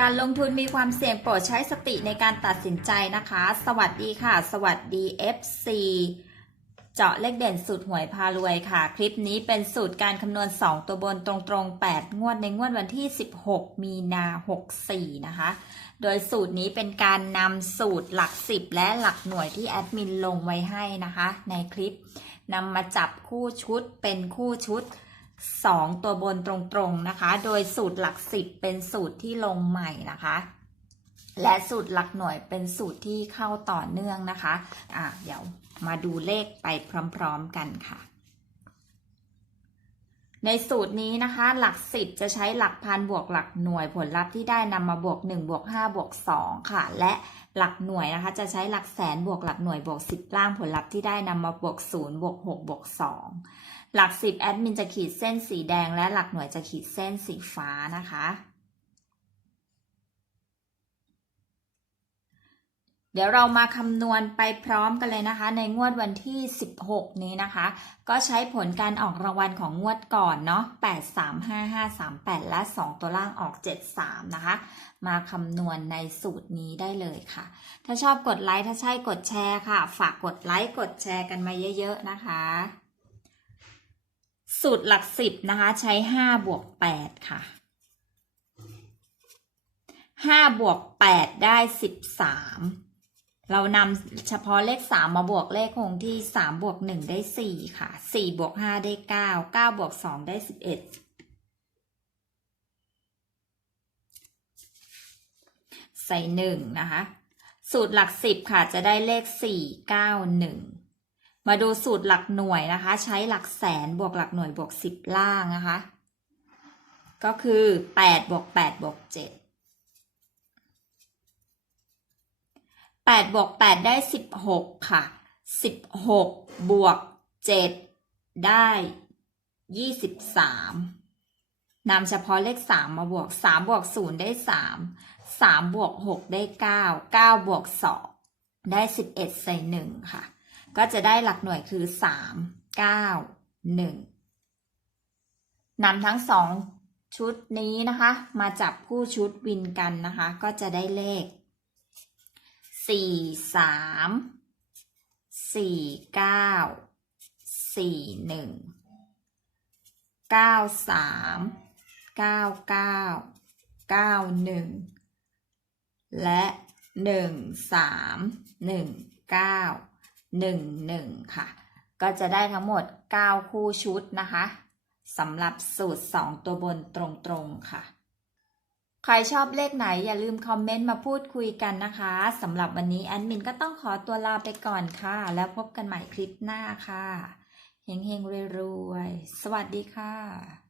การลงทุนมีความเสี่ยงโปรดใช้สติในการตัดสินใจนะคะ สวัสดีค่ะ สวัสดี FC เจาะเลขเด่นสูตรหวยพารวยค่ะ คลิปนี้เป็นสูตรการคำนวณ 2 ตัวบนตรงๆ 8 งวดในงวดวันที่ 16 มีนา 64 นะคะ โดยสูตรนี้เป็นการนำสูตรหลัก 10 และหลักหน่วยที่แอดมินลงไว้ให้นะคะ ในคลิปนำมาจับคู่ชุดเป็นคู่ชุด 2 ตัวบนตรงๆนะคะ โดยสูตรหลัก 10 เป็นสูตรที่ลงใหม่นะคะ และสูตรหลักหน่วยเป็นสูตรที่เข้าต่อเนื่องนะคะ อะ เดี๋ยวมาดูเลขไปพร้อมๆกันค่ะ ในสูตรนี้นะคะ หลักสิบจะใช้หลักพันบวกหลักหน่วยผลลัพธ์ที่ได้นำมาบวก1บวก5บวก2ค่ะ และหลักหน่วยนะคะ จะใช้หลักแสนบวกหลักหน่วยบวก10ล่างผลลัพธ์ที่ได้นำมาบวก0บวก6บวก2หลัก10แอดมินจะขีดเส้นสีแดง และหลักหน่วยจะขีดเส้นสีฟ้านะคะ เดี๋ยวเรามาคำนวณไปพร้อมกันเลยนะคะ ในงวดวันที่ 16 นี้นะคะ ก็ใช้ผลการออกรางวัลของงวดก่อนเนาะ8 3 5 5 3 8 และ 2 ตัวล่างออก 7 3 นะคะ มาคำนวณในสูตรนี้ได้เลยค่ะ ถ้าชอบกดไลค์ถ้าใช่กดแชร์ค่ะ ฝากกดไลค์กดแชร์กันมาเยอะๆนะคะ สูตรหลัก 10 นะคะ ใช้ 5 บวก 8 ค่ะ5บวก8ได้ 13 เรานำเฉพาะเลข 3 มาบวกเลขคงที่ 3 บวก 1 ได้ 4 ค่ะ 4 บวก 5 ได้ 9 9 บวก 2 ได้ 11 ใส่ 1 นะคะ สูตรหลัก 10 ค่ะจะได้เลข 4 9 1 มาดูสูตรหลักหน่วยนะคะ ใช้หลักแสนบวกหลักหน่วยบวก 10 ล่างนะคะ ก็คือ 8 บวก 8 บวก 7 แปดบวกแปดได้สิบหกค่ะสิบหกบวกเจ็ดได้ยี่สิบสามนำเฉพาะเลขสามมาบวกสามบวกศูนย์ได้สามสามบวกหกได้เก้าเก้าบวกสองได้สิบเอ็ดใส่หนึ่งค่ะ ก็จะได้หลักหน่วยคือสามเก้าหนึ่งนำทั้งสองชุดนี้นะคะ มาจับคู่ชุดวินกันนะคะ ก็จะได้เลข สี่สามสี่เก้าสี่หนึ่งเก้าสามเก้าเก้าเก้าหนึ่งและหนึ่งสามหนึ่งเก้าหนึ่งหนึ่งค่ะ ก็จะได้ทั้งหมด9คู่ชุดนะคะสำหรับสูตร2ตัวบนตรงๆค่ะ ใครชอบเลขไหนอย่าลืมคอมเมนต์มาพูดคุยกันนะคะสำหรับวันนี้แอดมินก็ต้องขอตัวลาไปก่อนค่ะ แล้วพบกันใหม่คลิปหน้าค่ะเฮงเฮงรวยรวยสวัสดีค่ะ